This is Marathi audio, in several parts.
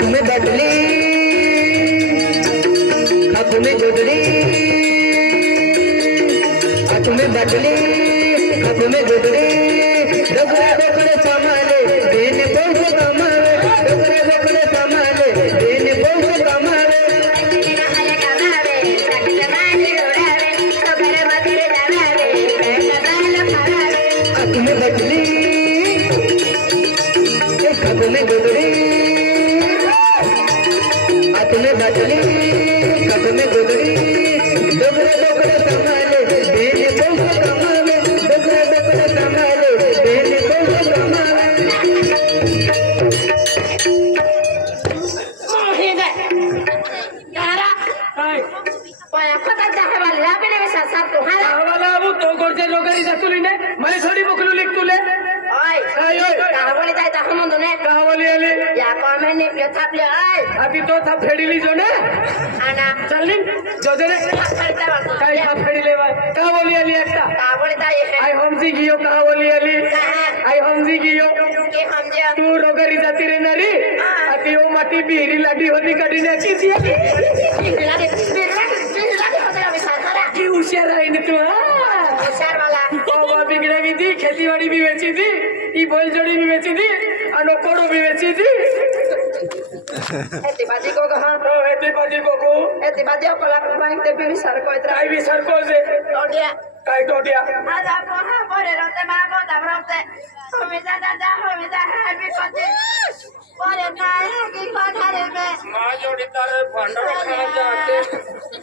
हाथ में बटली हाथ में जोदड़ी हाथ में बटली हाथ में जोदड़ी डोकरे डोकरे सामाले देने पैसे कमावे डोकरे डोकरे सामाले देने पैसे कमावे हाथ में बटली हाथ में जोदड़ी हाथ में बटली हाथ में जोदड़ी डोकरे डोकरे सामाले देने पैसे कमावे डोकरे डोकरे सामाले देने पैसे कमावे मला थोडी बोकलू लिख तुले अभी तो था फेडीली जो ने चल जो दे काय हा फेडीले का बोली आली एकटा आई हमजी गियो का बोली आली आई हमजी गियो तू रोगरी जाती रे नारी अति ओ माटी बिहरी लाडी होती कडी ने की की होशियार आहे ने तू बिगड़े भी थी खेती बाड़ी भी बेची थी ई बोल जोड़ी भी बेची थी और कोड़ो भी बेची थी एती बाजी को कहां तो एती बाजी को कोला बैंक ते भी सरको इतना आई भी सरको से टोटिया काय टोटिया आजा पोहा परे रते बाबो दाबरते हमेशा दादा हमेशा हैप्पी कोते परे ना की कोठारे में मां जोड़ी तारे भंडारा खाना चाहते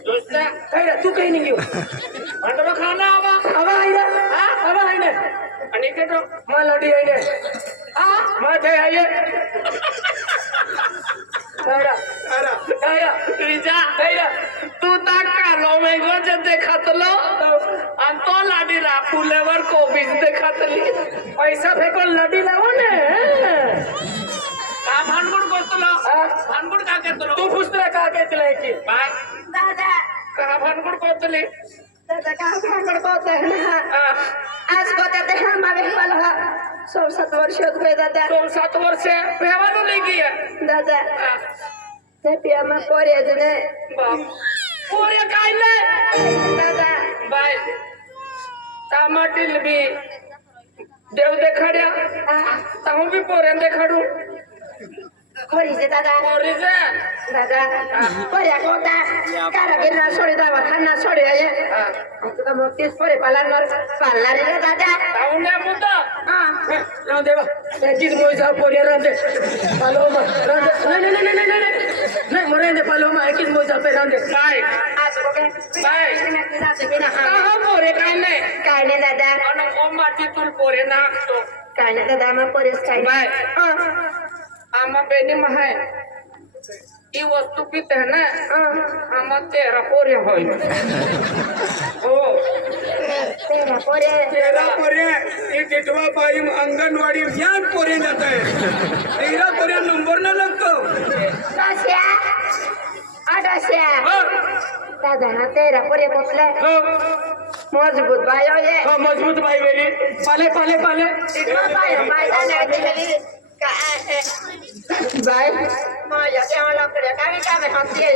दोस्त काय तू काही नाही घेऊ भंडारा खाना आवा आई रे आवा आई ने आणि के तो मा लडी आई ने मा थे आई रिजा तू कालो मेघो जे देखतलो आणि तो लाडी फुलेवर कोबीज देखतली पैसा फेको लडी लावो ने का भानगुड करतलो भानगुड का करतलो तू पुस्तक का केतले की बाय दादा का भानगुड करतली दादा का भांगड़ कोते आज कोते ते हम आवे वाला 7 वर्ष होत गए दादा 7 वर्ष पेवानो लेगी है दादा ते पिया में पोरे जने बाप पोरे काय ले दादा बाय टमाटिल भी देव देखाड्या ताहू भी पोरे देखाडू कोरी से दादा पोरे से दादा पोरे कोता कारा गिरना सोडी दावा खाना सोडी आये तू का मोतीस पोरे पालनर पालनारी रे दादा ताहू ने मुद्दा हां राम देवा किस मोई सा पोरे रांदे पालोमा रांदे नहीं मरे ने पालोमा किस मोई सा पे रांदे काय आज बोके बाय कहां पोरे काय ने दादा अन को माटी तुल पोरे ना तो काय ने दादा मा पोरे काय बाय आमा बेनी महाय ई वस्तु पित है ना आमा तेरा पोरे होय ओ तेरा पोरे ये टिटवा बाई अंगनवाड़ी ज्ञान पोरे जाता है तेरा पोरे नंबर ना लगतो दादा दादा ना तेरा पोरे कोसले मजबूत भाई हो ये मजबूत भाई मेरी पाले पाले पाले भाई जाने की मेरी का है भाई माया के वाला करे का में हंसी है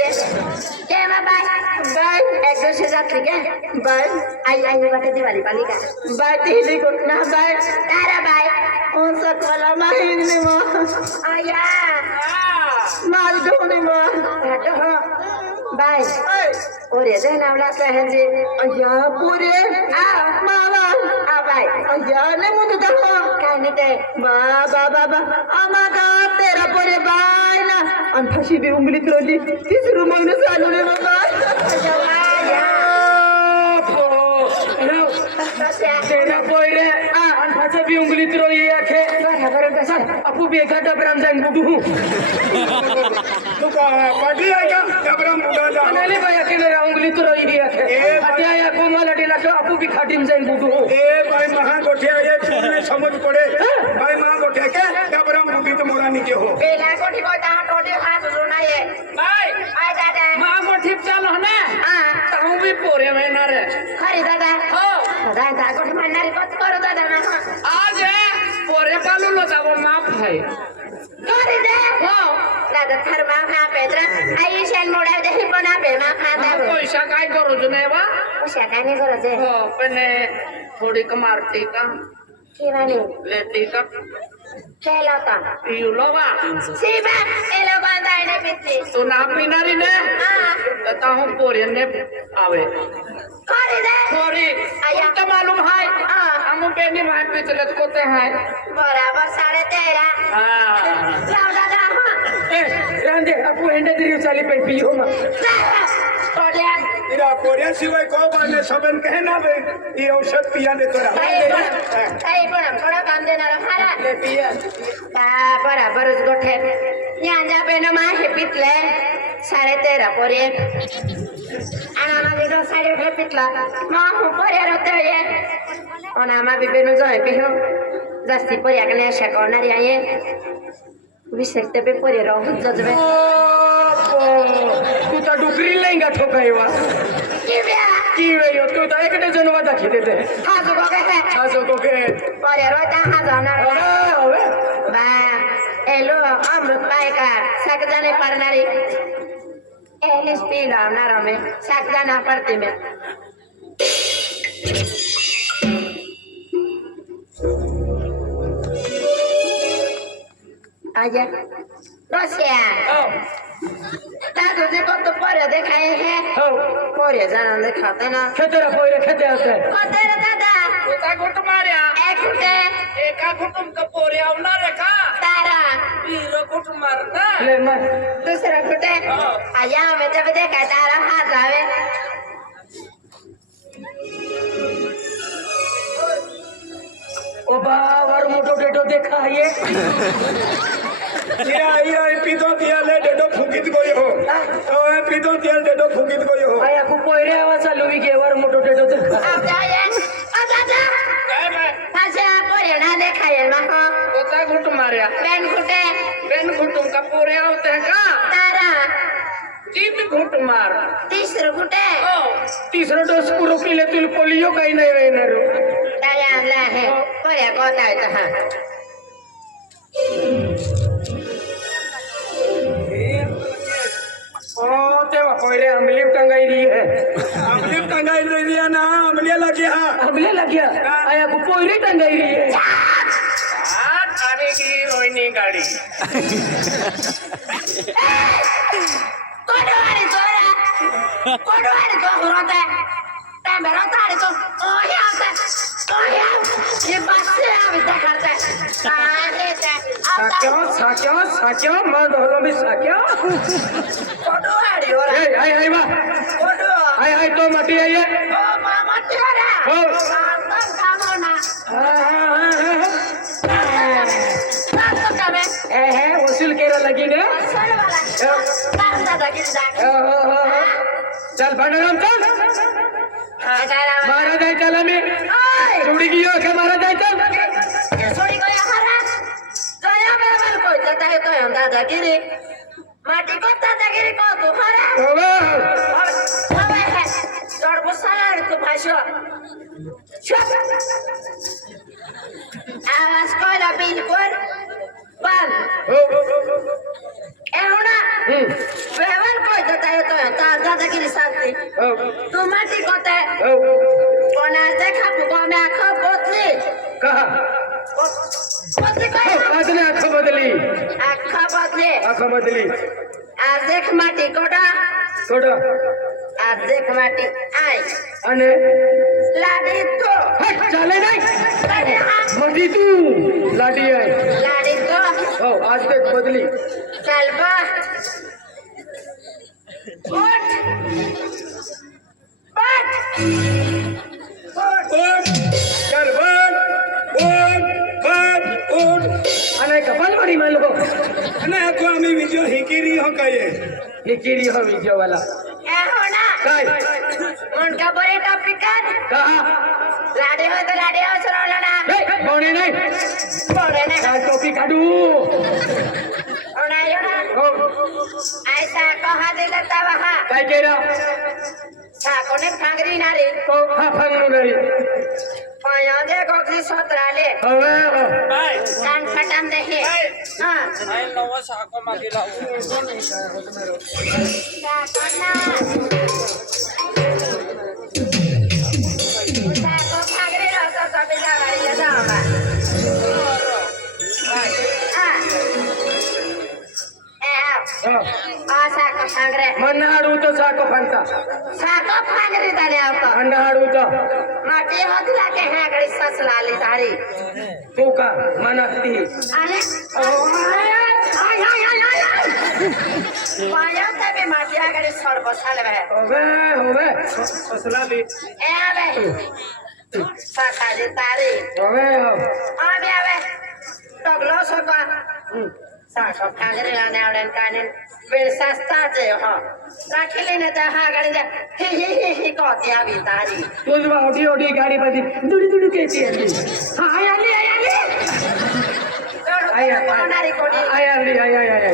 के भाई एक दूसरे साथ ठीक है भाई आई बात दिवाली पाली का भाई तेरी घटना भाई तारा भाई उन सब वाला माहिनी मो आया माल ढोने मो हटो भाई ओरे दे नावला सहजे अया पूरे मावा भाई अया ने मुझे देखो कहने ते बाबा आमागा तेरा पूरे भाई ना अन फशी भी उंगली त्रोली तीसरू महीने चालू रे बाबा तेरा पोरे अन फशी भी उंगली त्रोली आखे अपू भी एक डबराम जान बुडू तू का पाटी आहे का डबराम बुडा जा नाही बाई अकेले उंगली त्रोली दी आखे हत्या या कोमलडी ना अपू भी खाटीम जान बुडू ए भाई महा गोठिया ये तुमने समझ पड़े भाई महा गोठिया के डबराम बुडी तो मोरा नीचे हो बेला कोठी को ता टोटे हाथ सुना ये भाई आय दादा महा गोठी चल हने ताऊ भी पोरे में ना रे खरी दादा हो दादा कोठी मारणारी कत करू दादा ना आज पोरे पालू लो जावो माफ है खरी दे हो दादा तर खरमा खा पेत्रा आई शेण मोडा दे पण आपे मा खाता पैसा काय करू नाही बा कशा काय नाही करत आहे हो पण थोडी का मारते का किवानी लेते का केला होता पिवलो बा सीबा एलो बांधायने पितली तू ना पिणारी ने आता हम पोरियन ने आवे करे दे सॉरी आया तो मालूम है हम पेनी मार पे चले कोते हैं बराबर 13.5 हां जाओ दादा हां ए रांदे अपू हेंडे दिरी चाली पे पियो मा तोल्या इरा पोरिया शिवाय को बाने सबन कहना बे ई औषध पिया दे तोरा आई पण थोडा काम देणार खाला ले पिया बराबरच गोठे यांच्या पेन माहे पितले 13.5 पोरे आणि आम्हा बिनो 13.5 पितला माहू पोरे होते ये आणि आम्हा बिनो जाय पिहो जास्ती पोऱ्या कने अशा करणारी आहे विशेषते पे पोरे राहू जजबे तू तो डुकरी लेंगा ठोकायवा किव्या की वे यो तू तो एक जनवा दाखी देते हा जो गोगे है आजो को के पोरे रोता हा जाणार ओवे बा एलो अमृत पायका सकजाने पडणारी एलिस पी लावणार आम्ही सकजाना पडते मी आजा रसिया ता तुझे को तो पोरे देखाए है हो पोरे जाना देखाते ना खेतरा पोरे खेते होते कोते रे दादा उता गुट मार्या एक कुटे एका कुटुंब का पोरे आवणार का तारा वीर गुट मारना ले मार दूसरा कुटे आया मैं जब देखा तारा हाथ आवे ओ बावर मोटो डेटो देखा ये इरा पीतो दिया ले डेडो फुकित कोई हो ओ पीतो दिया डेडो फुकित कोई हो आया को पोरे आवाज चालू मी गेवर मोटो डेटो देखा अब जाए ओ दादा काय बे पाछे पोरे ना देखाए ना हो उता गुट मार्या बेन कुटे बेन कुटुंब का पोरे आवते का तारा तीन घुट मार तीसरा कुटे तीसरा डोस पुरो केले तुला पोलिओ काही नाही राहणार ताया आणला है पोरे कोता है हा ओ तेव्हा पहिले आंबली टंगाई रही है आमले टंगाई ले लिया ना आमले लगे हा आंबले लगिया आया को पोरे टंगाई रही है अरे की रोहिणी गाड़ी कोडवारी तो होता है टाइम रहता है तो ओ या ये बात से अब देखते हैं आए थे साक्या मग हलो मी साक्या कोडवारी हो ए आई बा कोडवा आई तो माटी आई है ओ मामा तेरा हो कामो ना तो कमे है वसूल केरा लगी ने चल वाला बात दादा की दादा चल भांडराम चल मारा जाय चला मी ओए जोडी गियो के मारा जाय चल सोरी को हरा जया मेरे को जाता है तो हम दादागिरी माटी को दादागिरी को तू हरा बाबा अबे है जोड़ बुसाला तू भाषो चुप आवाज को ला बिल्कुल बंद ए होना वेवन को जाता है तो दादागिरी साथी तू माटी को ते कोना देखा पुको में आंखों पोतली कहा पोतली को आज ने आंख बदली आंखों बदली आज देख माटी कोडा थोड़ा आज देख माटी आई अने लाडी तो हट चले नहीं लाडी हाँ मटी तू लाडी है लाडी तो ओ आज तक बदली चल बा उठ चल उठ अने कपाल बड़ी मान लो ना को आम्ही विजय हिकिरी हो काय ये कीड़ी हो वीडियो वाला ए होना काय उनका बड़े टॉपिक कर कहा लाडी हो तो लाडी हो सुनो ना ए बोने नहीं बड़े ने काय टॉपिक काढू होना यो ना हो ऐसा कहा दे लगता वहाँ काय केरा साकोने फांगरी नारी तो हा फांगू नाही Paya de gogri sotrale. હવે Kan fatam dehi. Ha. Ay, lawa sa ako magilaw. Sakona. Sako phagre rasa sabila gari jada ba. Ha. Sako phagre. મને હાડું તો સાકો ફાંતા Sako phagre dale auto. અંડા હાડું તો Mati hodla ke hai gari saslali tari. તું કા મનતી Ale. Ay ay ay ay. Paya tabe mati gari sorbo salve. હવે ફસલાલી Eh ave. Sakade tari. હવે Abi ave. Toglo soko. Sako phagre ane auden kanen. Bersasta je ho. Rakhile ne ta ha gari ja. Hi koti abi tari. તું જ ઓડી ઓડી ગાડી પછી દુડી દુડી કેતી હતી Ha ay ali ay ali. આય Konari kodi. આય આય આય આય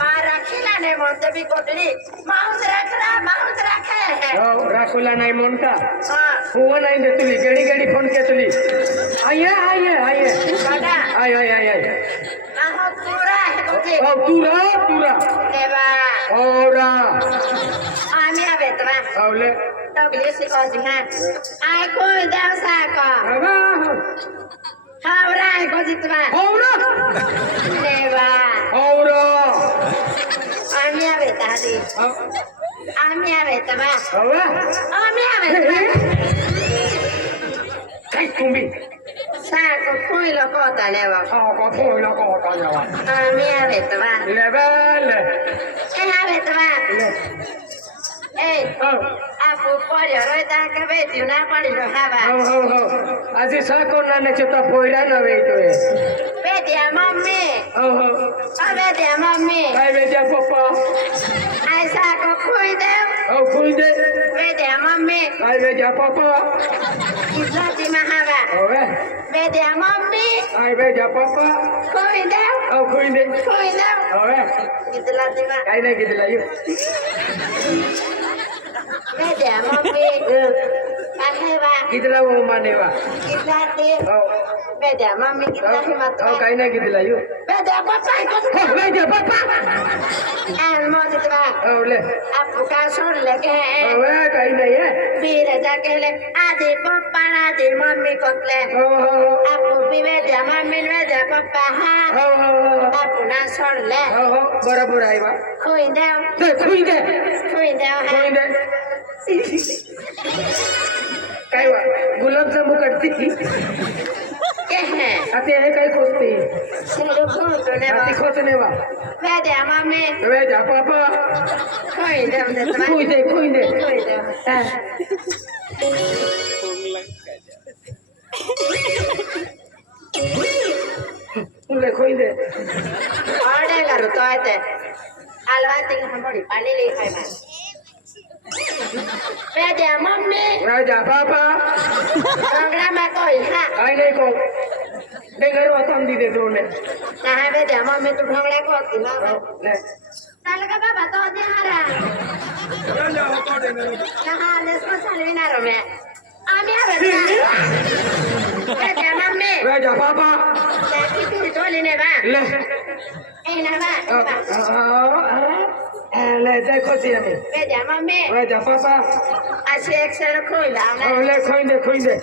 Ma rakhila ne monte bi kotri. Maut rakhe. રાખોલા નાઈ મોનતા Ha. હું નાઈ દેતુલી ગડી ગડી ફોન કેતુલી આય આય આય Kada. આય આય આય આય Aho pura hai kodi. ઓ તુરા તુરા Deba. ઓરા Ami ave twa. આવલે Togli si kozi ha. Ai koi dau sako. હવે Haura hai kozi twa. ઓરા Deba. ઓરા Ami ave tadi. Ami ave twa. હવે Ami ave twa. કઈ તુંબી Sako koi lo kota leva. આ કોથો લોકો હોતા જવા Ami ave twa. Level ave twa. Eh. હો Apu pollo roi ta ke beti una pali lo haba. હો આજે સાકો નાને ચતા પોયરા ન વે તો એ Beti a mami. હો Beti a mami. કાઈ વેજા પપ્પા Ai sako koi deu. હો ખુઈ દે Beti a mami. કાઈ વેજા papa Islati mahaba. હવે Beti a mami. કાઈ વેજા papa Koi deu. હો ખુઈ દે Koi deu. હવે Islati ma. કાઈ નહીં કીધું લાયું Beti a mami. Kaheba. કીધું લાવો માનેવા Islati. હો Beti a mami. Islati ma. હો કાઈ નહીં કીધું લાયું Beti a papa. હો વેજા papa El mozi twa. હો લે Apu ka sur lege. હવે કાઈ નહીં હે Bira jakele. Adi papa adi mami kotle. હો Apu bibe dia mami dia papa ha. હો Apu na sur le. હો બરાબર આવ્યા Kui deu. દે ખુઈ દે Kui deu ha. ખુઈ દે કાઈ વા ગુલાબ જાંબુ કરતી Ke hai? આતે હે કાઈ ખોજતી Seru kutu ne આતી ba. ખોજને વા Be dia mami. વેજા papa Kui deu de twa. ખુઈ they Kui deu. હા લે ખોઈ દે Orde garu to ate. Alwa ting hambori pani le khai ba. Be dia mami. વેજા papa Angra ma koi ha. કાઈ નહીં કહો બે ઘર વાતમ દીધે તોને Na ha be dia mami tu bhangla ko ti na. લે Tal ka baba to di hara. Na ha lesko salvi na rome. Ami ave twa. Be dia mami. વેજા papa Ya kiti to le ne ba. લે Eh na ba. લે દેખો છી અમે Be dia mami. વેજા papa Ashe excel koi la na. લે ખોઈ દે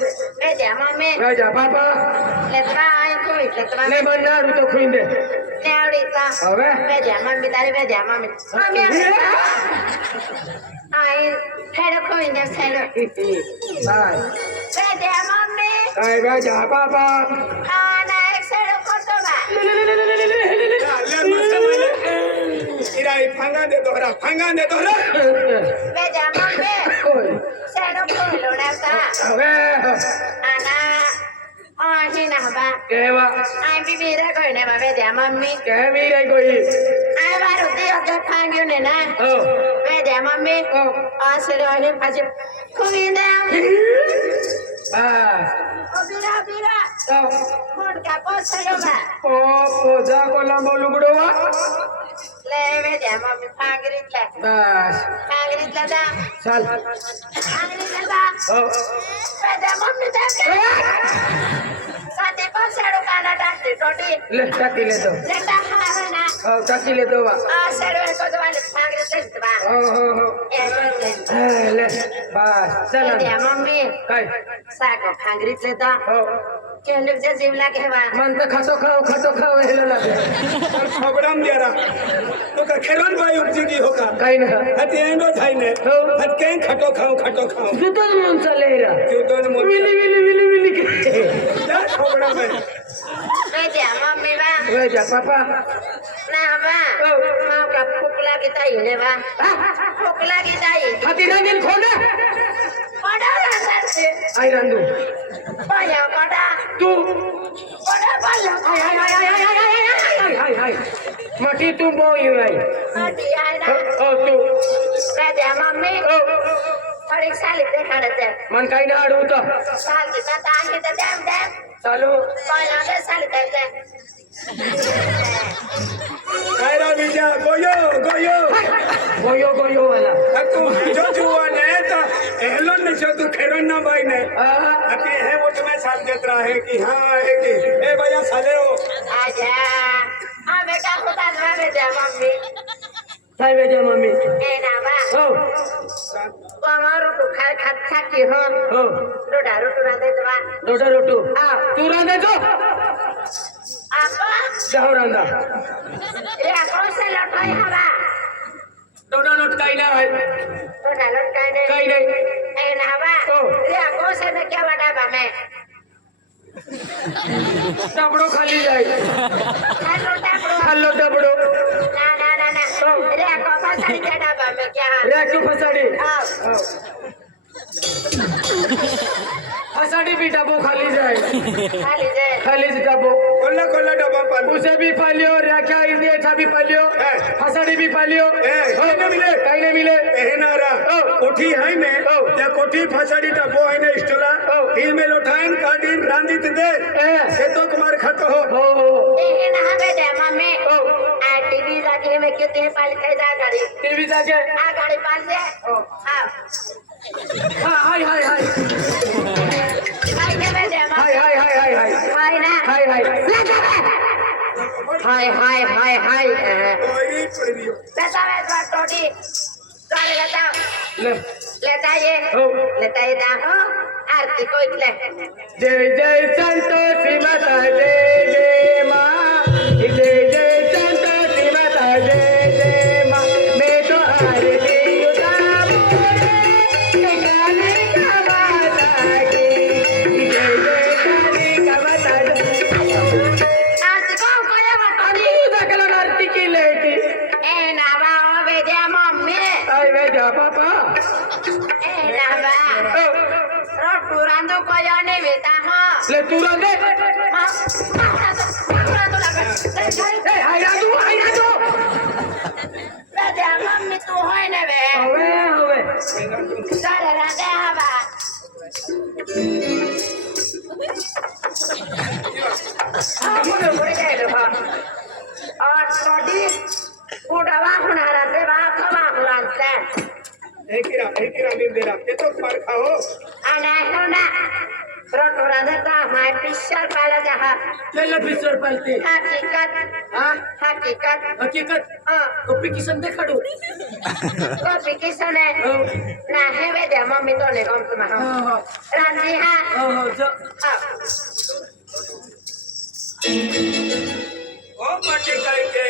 Be dia mami. વેજા papa Le twa ai koi le twa. લે બનારું તો ખોઈ દે Ne ahorita. હવે Be dia mami dale be dia mami. Mami ave twa. Ai pero koi ne selo. Bye Be dia mami. કાઈ વેજા papa Ana excel koto ba. ફાંગા they દોહરા Be dia mami. કોઈ Selo koi lo na ta. હવે Ana. Oh hina ba. કેવા Ai bibi ra koi ne ba be dia mami. કેવી રહી કોઈ Ai baru dia ke pangyo ne na. O Be dia mami. O Asero ni pajib. Koi ne. Bus Oh bira bira. मोडका पोसलो बा ओ पोजा कोलंबो लुगडोवा ले वेद्या मम्मी पांगरीतला बस पांगरीतला जा चल पांगरीतला जा हो वेद्या मम्मी जा साथे पोसलो काना टाकते टोटी ले टाकीले तो लेटा खाना हो टाकीले तो वा आ सर्वे को तो वाले पांगरीतला बा हो हो हो ले बस चल वेद्या मम्मी काय साको पांगरीतला जा हो केले जे जीवला केवा मन तो खातो खाओ हेलो लागे खबराम द्यारा तो का खेरन बाई उपजी की होका काही ना हती एंडो थाईने हो. हत कें खटो खाओ जुतोच म्हणून चालेला जुदन मोर विली के जा खबराम है वेद्या मम्मी बा वे जा पापा ना बा हो. मां का फुकला की ताई ने बा फुकला की ताई हाती रंगीन खोंडा कोडा रंगते आई रंदू पाया कोडा तू कोडा पाया हाय मटी तू बोई आई आटी आई ना ओ तू वेद्या मम्मी ओ थोड़ी साली देखाडते मन काही ना अडू तो साल की ता आहे ते दम चालू पाया दे साली करते कायरा विजा गोयो गोयो वाला तू जो जुवाने ता एहलन ने जो तू खेरन ना बाई ने हती है वो तुम्हें साल देत रहा है कि हां है कि ए भैया साले हो आजा आ बेटा खुदा ना वेद्या मम्मी काय वेजा मम्मी ए ना बा हो हमारो तो खाए खा की हो हो रोटा रोटू ना दे दवा रोटू तू रांदे जो आपा जाओ रांदा ये कौन से लटाई हवा नोट काही ना आहे रोटा लटाई ने काही नाही ए ना बा हो. ये कौन से में क्या बड़ा बा मैं डबडो खाली जाई खाल्लो डबडो ना हो. ये कौन सा क्या बा मैं क्या रॅक्यू फसाडी आओ फसाडी भी डबो खाली जाए खाली दे खाली डबो कोल्ला डब्बा पाल उसे भी पालियो रॅक्या इंडिया भी पालियो फसाडी भी पालियो काही नाही मिले काही नाही मिले एहनारा हो. कोठी है ने हो. त्या कोठी फासाडी डब्बो है ने स्टोला हो. हिल में लोठाइन काडीन रांदित दे ये तो कुमार खत हो हो ये ना वेद्या मम्मी हो आ टीवी लगी में कितने पाल के जा गाड़ी टीव्ही जागे आ गाड़ी पाल दे हां हाय हाय ने वेद्या मम्मी हाय हाय ना हाय हाय कोई पड़ियो लेता है तो टोटी चल लेता ले लेता ये हो हो आरती कोई ले जय संतोषी माता जय माँ जय संतोषी माता जय माँ मैं तो आरती उतारूं गाने का माता की जय काली का माता आरती को करे अभी दखल आरती की लेती ए ना बा वेद्या मम्मी आई वे जा पापा ए ना बा रोटू रांदो को याने बेटा हां ले तू रांदे हाय राजू वेद्या मम्मी तू होय ने बे हवे चल रांदे हवा मुझे मुझे गए हो और टोटी उड़वा हुनारा दे बा खवा हुरांते एक ही रांदित दे रहा ये तो कुमार खाओ आना होना रोटू रांदे ता माय पिक्चर पाला जहा ले पिक्चर पालते हकीकत हकीकत कॉपी किसन दे खडू कॉपी किसने ना है वेद्या मम्मी तो ने कम तुम हां रांदी हां ओ माटे काय के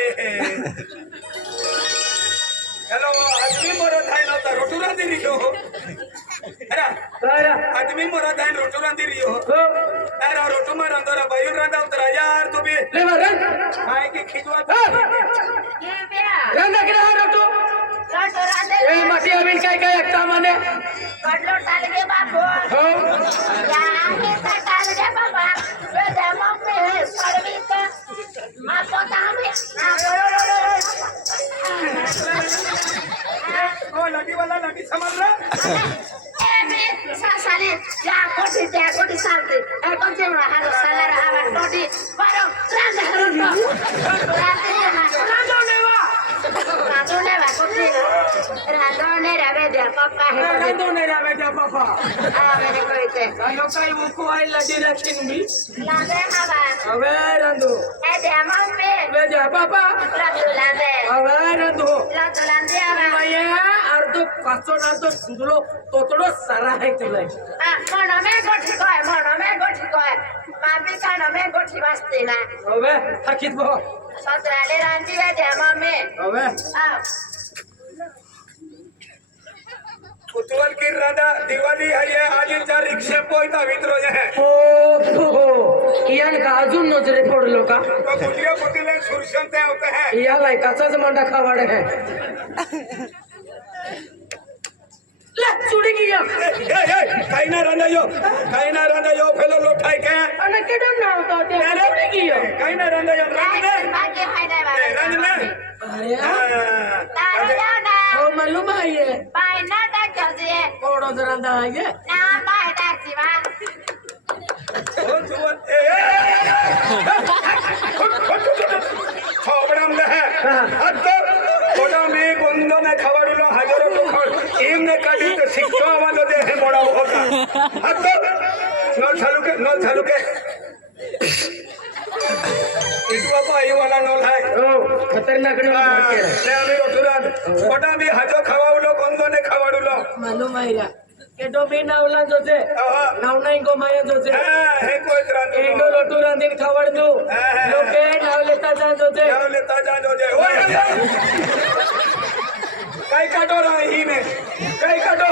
हेलो आदमी मोरा थाई ना ता रोटू रांदी रियो अरे आदमी मोरा थाई रोटू रांदी रियो अरे रोटू मार अंदर बायु रांदा उतरा यार तू भी ले मारे काय की खिजवा ये बेया रंगा के रोटू रोटू रांदे ए माटी अबिन काय एकटा माने कडलो टालगे बाबू हो या आगे ता टालगे बाबा वेद्या मम्मी है सडवी तो आपो तामे ओ लगी वाला लगी समझ रहा ए बे साले या कोठी सालते ए कोठी में हारो सालारा रावे द्या पप्पा हे रांधो नाही रावे त्या बापा मैंने कहते काही उको आई लडी राखीन मी लादे हवा હવે રાંધો ए द्या मम्मी વે જા બાપા लादू लादे હવે રાંધો लादू लादे हवा માયા અર્ધો પાછો નાતો સુંદરો તોતડો સારા હે તુલે मनो में गोठी कोय मामी कानो में गोठी वास्ते ना હવે થાકીત બો ससुराले रांधी है द्या मम्मी હવે कुतवल की राधा दिवाळी आहे आजीचा रिक्षा पोयता वितरो आहे ओ इयान का अजून नजरे पडलो का तो कुठल्या कुठल्या सुरशन ते होते है या लायकाचाच मंडा खावाड है ले चुडी गया काही ना रांधा यो फेलो लोठाय के અને કેડો ના આવતો તે ચુડી ગયો काही ना रांधा यो बाकी फायदा बाबा रांधले तारे जाना ओ मालूम है पाई ना तक जल्दी कोडो जरांदा है ना पाई टैक्सी वा ओ जुवन छोबडम है अत्तो कोडा में गोंदो में खवडलो हजारो तो खवड एम ने काढी तो शिक्का वालो दे है मोडा होता अत्तो नल चालू के इतवा पाई वाला नल है ओ खतरनाक रे ले आम्ही रोटुरात कोडा में हजो खवावलो गोंदो ने खवडलो मालूम है केडो बी नावला जोते नाव नाही गो माया जोते हे कोई त्रात एडो लोटू रांदीन खावड दू लोके नाव लेता जा जोते नाव लेता जा जोते ओय काय काटो रा ही ने काय काटो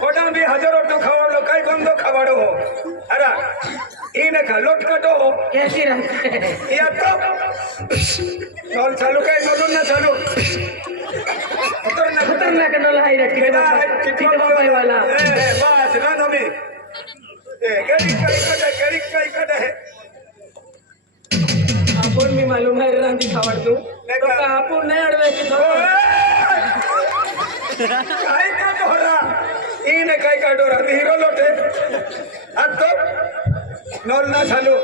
कोडा में हजारो तो खवावलो काय गोंदो खवाडो हो अरे ही ने खा लोट काटो हो कैसी रहते या तो नल चालू काय नलून ना चालू खतरनाक नल हाई रखी टिकवा पाई वाला बस ना नमी गरी काय कटे है आपण मी मालूम है रांदी खावड दू तो का आपण नाही अडवे की तो काय काटोरा ईने काय काटोरा हिरो लोटे अत्तो नल ना चालू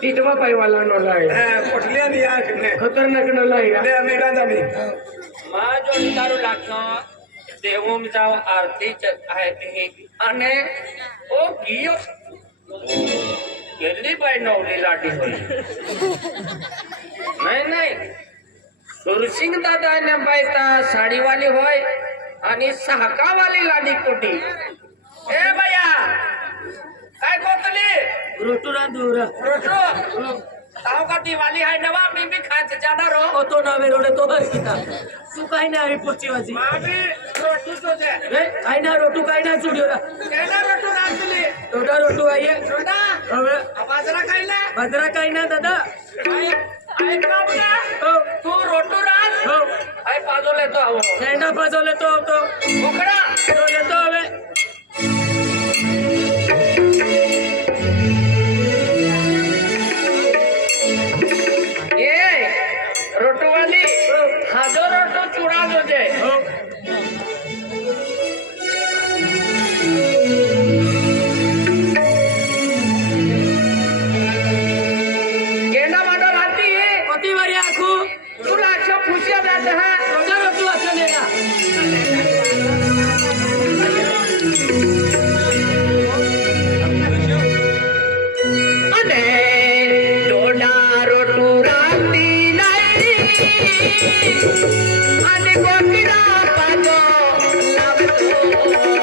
टिकवा पाई वाला नल हाई पोटलिया नी आंख ने खतरनाक नल हाई ले मेरा नमी માં જો તારું લાગશો દેવું જાવ આરતી आहे ती અને ઓ ગિયો કેટલી ભાઈ નવલી લાડી હોય नाही सुरसिंग दादा ने बायता साडीवाली होय आणि सहाकावाली लाडी कोटी ए भैया काय कोतली रोटू रांदू रोटो ताव का दिवाली है नवा मी भी खाते ज्यादा रो ओ तो नावे रोडे तो बस किता तू काय ना आवी पोची वाजी मामी रोटू तो दे ए काय ना रोटू काय ना चुडियोला केना रोटू रांधली रोटा रोटू आये रोटा હવે बाजरा खायला भद्रा काय ना दादा आई बाबा तू रोटू रांध आई पाजो लेतो आहो नेंडा पाजो लेतो तो बोकडा तो लेतो हवे ये रोटू वाली हाजो रोटू चुरा दो दे गेंडा माडो राती कति बारी आखू तू लाक्षो खुशिया जाते हैं रोटा रोटू अच्छा लेना अने डोडा रोटू राती नाही आणि बोकड़ा पाजो लावतो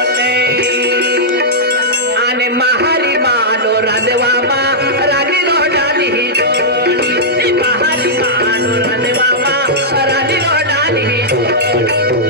नाही आणि महारी मानो राधवा मा राणी रोडानी डोली महारी मानो राधवा मा राणी रोडानी डोली